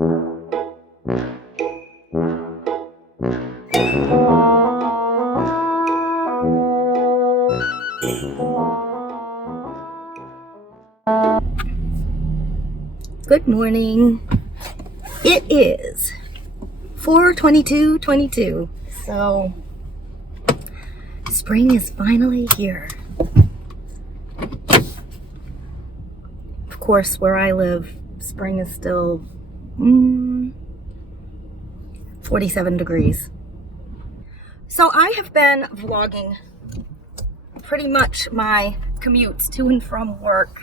Good morning. It is 4/22/22. So spring is finally here. Of course, where I live, spring is still 47 degrees. So I have been vlogging pretty much my commutes to and from work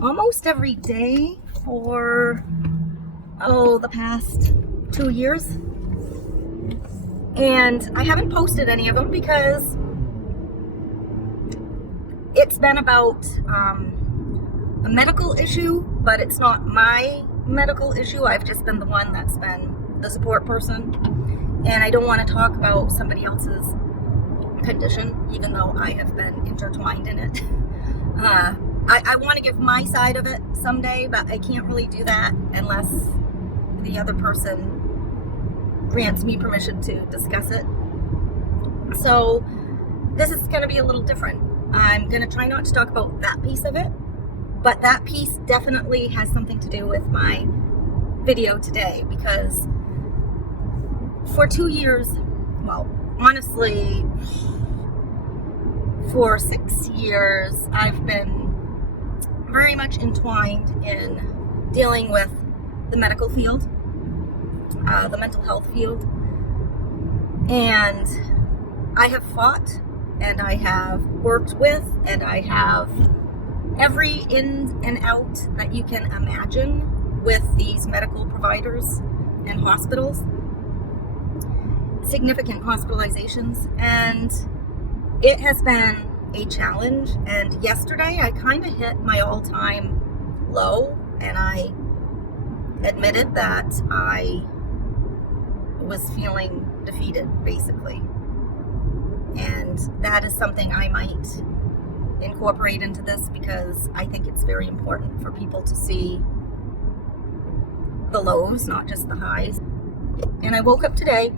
almost every day for the past 2 years, and I haven't posted any of them because it's been about a medical issue, but it's not my medical issue. I've just been the one that's been the support person, and I don't want to talk about somebody else's condition, even though I have been intertwined in it. I want to give my side of it someday, but I can't really do that unless the other person grants me permission to discuss it. So this is going to be a little different. I'm going to try not to talk about that piece of it, but that piece definitely has something to do with my video today, because for 2 years, well, honestly, for 6 years, I've been very much entwined in dealing with the medical field, the mental health field, and I have fought, and I have worked with, and I have every in and out that you can imagine with these medical providers and hospitals, significant hospitalizations, and it has been a challenge. And yesterday I kind of hit my all-time low, and I admitted that I was feeling defeated, basically. And that is something I might incorporate into this, because I think it's very important for people to see the lows, not just the highs. And I woke up today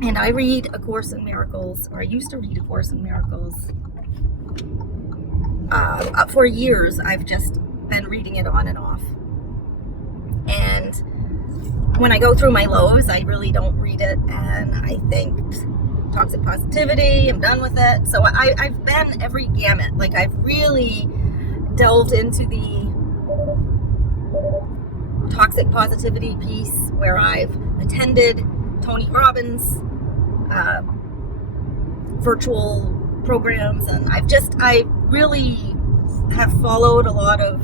and I read A Course in Miracles, or I used to read A Course in Miracles. For years, I've just been reading it on and off. And when I go through my lows, I really don't read it, and I think toxic positivity, I'm done with it. So I've been every gamut. Like, I've really delved into the toxic positivity piece, where I've attended Tony Robbins' virtual programs, and I really have followed a lot of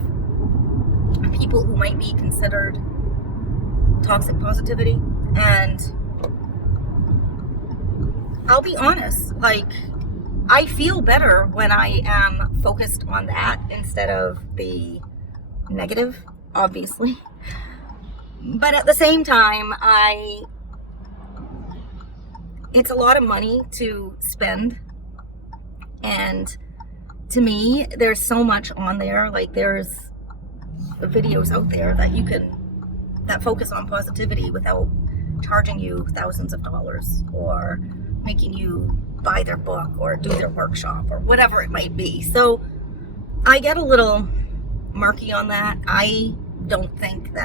people who might be considered toxic positivity. And I'll be honest, like, I feel better when I am focused on that instead of the negative, obviously. But at the same time, it's a lot of money to spend, and to me, there's so much on there. Like, there's videos out there that focus on positivity without charging you thousands of dollars, or making you buy their book or do their workshop or whatever it might be. So I get a little murky on that. I don't think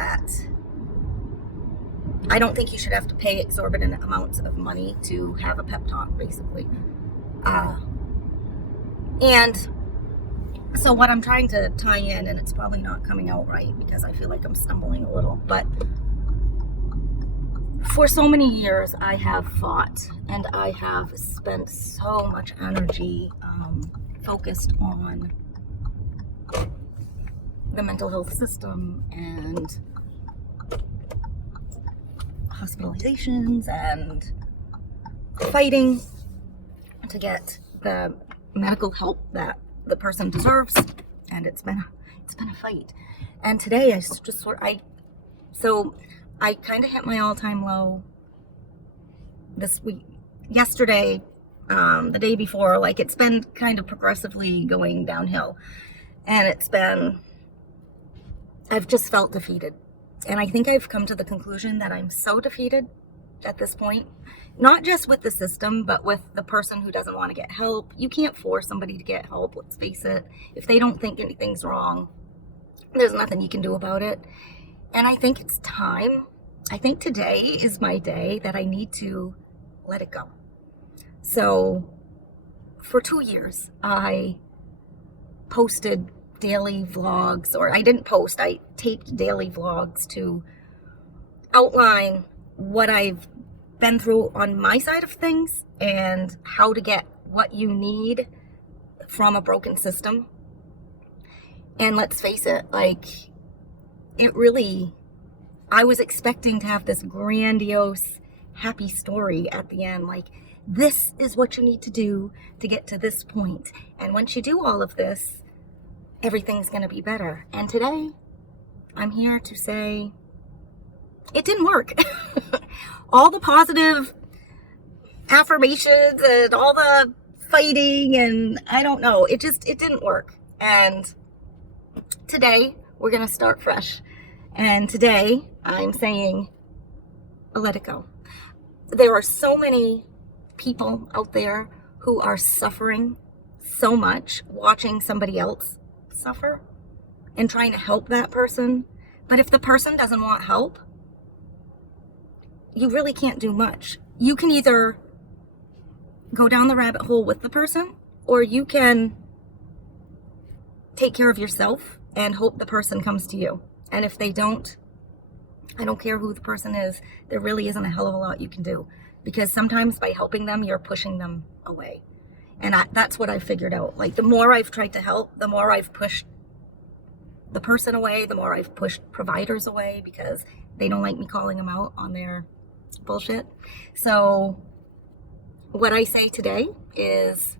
you should have to pay exorbitant amounts of money to have a pep talk, basically. And so what I'm trying to tie in, and it's probably not coming out right because I feel like I'm stumbling a little, but for so many years I have fought, and I have spent so much energy focused on the mental health system and hospitalizations and fighting to get the medical help that the person deserves, and it's been a fight. And today I kind of hit my all-time low this week. Yesterday, the day before, like, it's been kind of progressively going downhill, and I've just felt defeated. And I think I've come to the conclusion that I'm so defeated at this point, not just with the system, but with the person who doesn't want to get help. You can't force somebody to get help, let's face it. If they don't think anything's wrong, there's nothing you can do about it. And I think it's time. I think today is my day that I need to let it go. So for 2 years, I posted daily vlogs, or I didn't post, I taped daily vlogs to outline what I've been through on my side of things and how to get what you need from a broken system. And let's face it, like, it really, I was expecting to have this grandiose, happy story at the end, like, this is what you need to do to get to this point. And once you do all of this, everything's going to be better. And today, I'm here to say it didn't work. All the positive affirmations and all the fighting and I don't know, it didn't work. And today, we're going to start fresh. And today, I'm saying, let it go. There are so many people out there who are suffering so much watching somebody else suffer and trying to help that person. But if the person doesn't want help, you really can't do much. You can either go down the rabbit hole with the person, or you can take care of yourself and hope the person comes to you. And if they don't, I don't care who the person is, there really isn't a hell of a lot you can do. Because sometimes by helping them, you're pushing them away. And that's what I figured out. Like, the more I've tried to help, the more I've pushed the person away, the more I've pushed providers away because they don't like me calling them out on their bullshit. So what I say today is,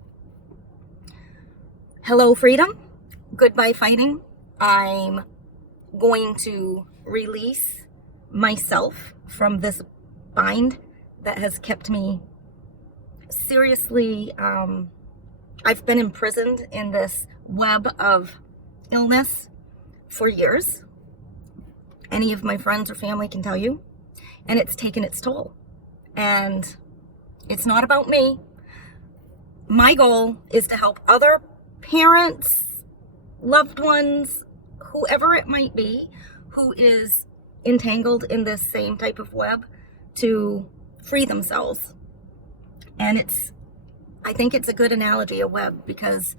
hello, freedom. Goodbye, fighting. I'm going to release myself from this bind that has kept me seriously, I've been imprisoned in this web of illness for years. Any of my friends or family can tell you. And it's taken its toll. And it's not about me. My goal is to help other parents, loved ones, whoever it might be, who is entangled in this same type of web, to free themselves. And I think it's a good analogy, a web, because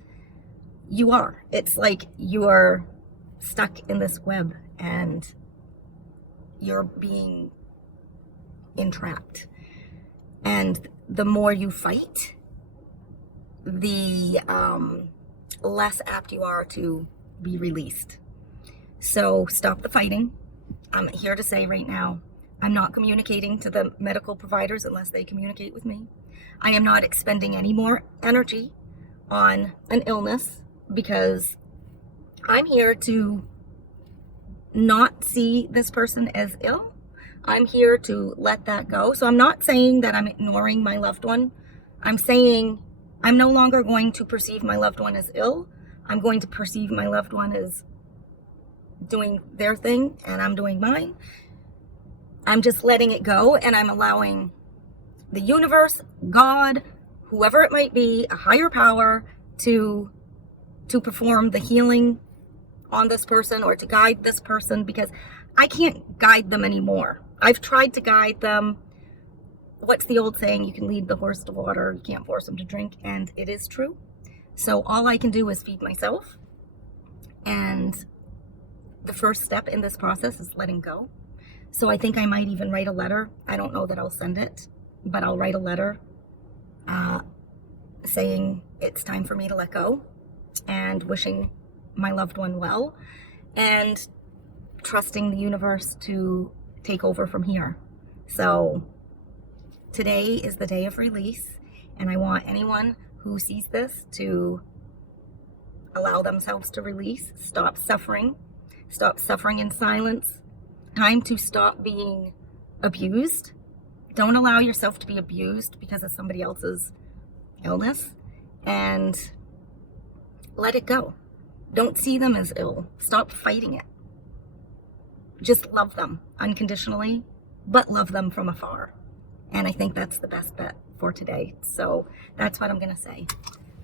it's like you're stuck in this web and you're being entrapped. And the more you fight, the less apt you are to be released. So stop the fighting. I'm here to say right now, I'm not communicating to the medical providers unless they communicate with me. I am not expending any more energy on an illness because I'm here to not see this person as ill. I'm here to let that go. So I'm not saying that I'm ignoring my loved one. I'm saying I'm no longer going to perceive my loved one as ill. I'm going to perceive my loved one as doing their thing and I'm doing mine. I'm just letting it go, and I'm allowing the universe, God, whoever it might be, a higher power to perform the healing on this person or to guide this person, because I can't guide them anymore. I've tried to guide them. What's the old saying? You can lead the horse to water, you can't force them to drink, and it is true. So all I can do is feed myself. And the first step in this process is letting go. So I think I might even write a letter. I don't know that I'll send it, but I'll write a letter saying it's time for me to let go and wishing my loved one well and trusting the universe to take over from here. So today is the day of release, and I want anyone who sees this to allow themselves to release, stop suffering in silence. Time to stop being abused. Don't allow yourself to be abused because of somebody else's illness, and let it go. Don't see them as ill. Stop fighting it. just love them unconditionally, but love them from afar. And I think that's the best bet for today. So that's what I'm going to say.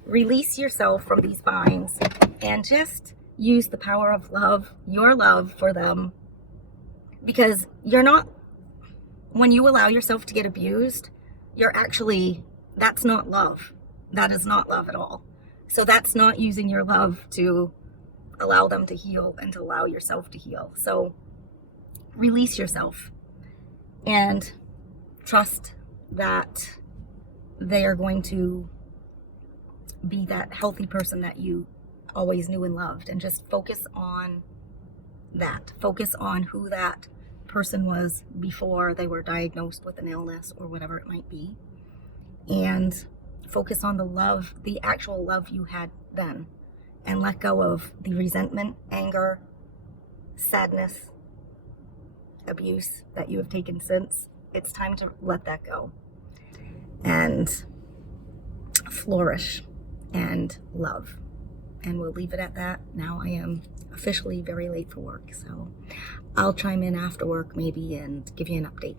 Release yourself from these binds and just use the power of love, your love for them. Because when you allow yourself to get abused, that's not love. That is not love at all. So that's not using your love to allow them to heal and to allow yourself to heal. So release yourself and trust that they are going to be that healthy person that you always knew and loved, and just focus on that. Focus on who that person was before they were diagnosed with an illness or whatever it might be, and focus on the love, the actual love you had then, and let go of the resentment, anger, sadness, abuse that you have taken since. It's time to let that go and flourish and love. And we'll leave it at that. Now I am officially very late for work, so I'll chime in after work maybe and give you an update.